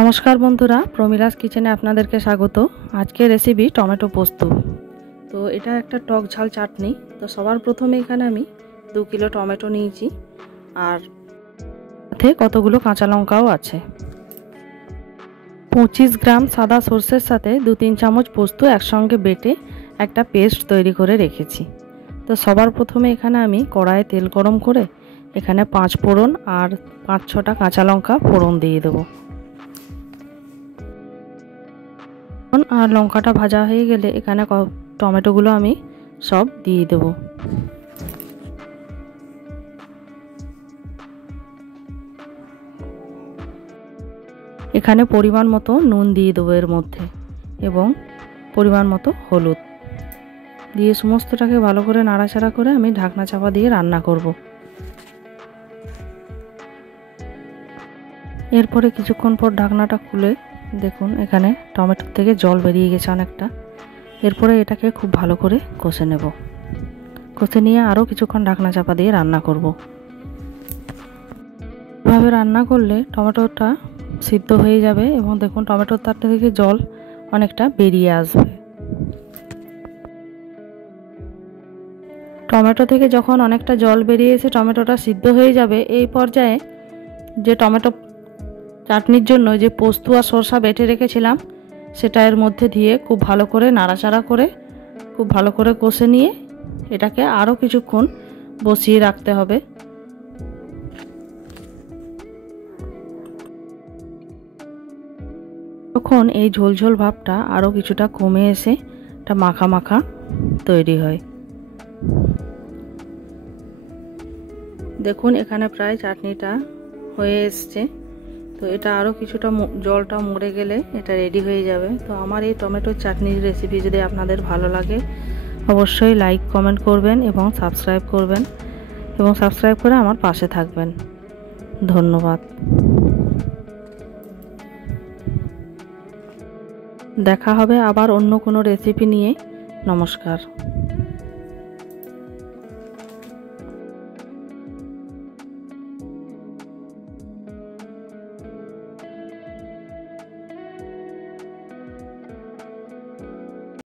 নমস্কার বন্ধুরা, প্রমিলাস কিচেনে আপনাদেরকে স্বাগত। আজকে রেসিপি টমেটো পোস্ত। তো এটা একটা টক ঝাল চাটনি। তো সবার প্রথমে এখানে আমি 2 কিলো টমেটো নিয়েছি, আর সাথে কতগুলো কাঁচা লঙ্কাও আছে। 25 গ্রাম সাদা সর্ষের সাথে 2-3 চামচ পোস্ত একসঙ্গে বেটে একটা পেস্ট তৈরি করে রেখেছি। তো সবার প্রথমে এখানে আমি কড়াইয়ে তেল গরম করে এখানে 5 ফোড়ন আর 5-6টা কাঁচা লঙ্কা ফোড়ন দিয়ে দেবো। আর লঙ্কাটা ভাজা হয়ে গেলে এখানে টমেটোগুলো আমি সব দিয়ে দেব। এখানে পরিমাণ মতো নুন দিয়ে দেবো এর মধ্যে, এবং পরিমাণ মতো হলুদ দিয়ে সমস্তটাকে ভালো করে নাড়াচাড়া করে আমি ঢাকনা চাপা দিয়ে রান্না করব। এরপরে কিছুক্ষণ পর ঢাকনাটা খুলে দেখুন এখানে টমেটোর থেকে জল বেরিয়ে গেছে অনেকটা। এরপরে এটাকে খুব ভালো করে কষে নেব। কষে নিয়ে আরও কিছুক্ষণ ঢাকনা চাপা দিয়ে রান্না করব। এভাবে রান্না করলে টমেটোটা সিদ্ধ হয়ে যাবে এবং দেখুন টমেটোর তার থেকে জল অনেকটা বেরিয়ে আসবে। টমেটো থেকে যখন অনেকটা জল বেরিয়ে এসে টমেটোটা সিদ্ধ হয়ে যাবে, এই পর্যায়ে যে টমেটো চাটনির জন্য যে পোস্ত আর সরষা বেটে রেখেছিলাম সেটা এর মধ্যে দিয়ে খুব ভালো করে নাড়াচাড়া করে খুব ভালো করে কষে নিয়ে এটাকে আরও কিছুক্ষণ বসিয়ে রাখতে হবে। তখন এই ঝোলঝোল ভাবটা আরও কিছুটা কমে এসে একটা মাখা মাখা তৈরি হয়। দেখুন এখানে প্রায় চাটনিটা হয়ে এসছে। তো এটা আরও কিছুটা জলটা মরে গেলে এটা রেডি হয়ে যাবে। তো আমার এই টমেটোর চাটনির রেসিপি যদি আপনাদের ভালো লাগে অবশ্যই লাইক কমেন্ট করবেন এবং সাবস্ক্রাইব করবেন, এবং সাবস্ক্রাইব করে আমার পাশে থাকবেন। ধন্যবাদ। দেখা হবে আবার অন্য কোনো রেসিপি নিয়ে। নমস্কার।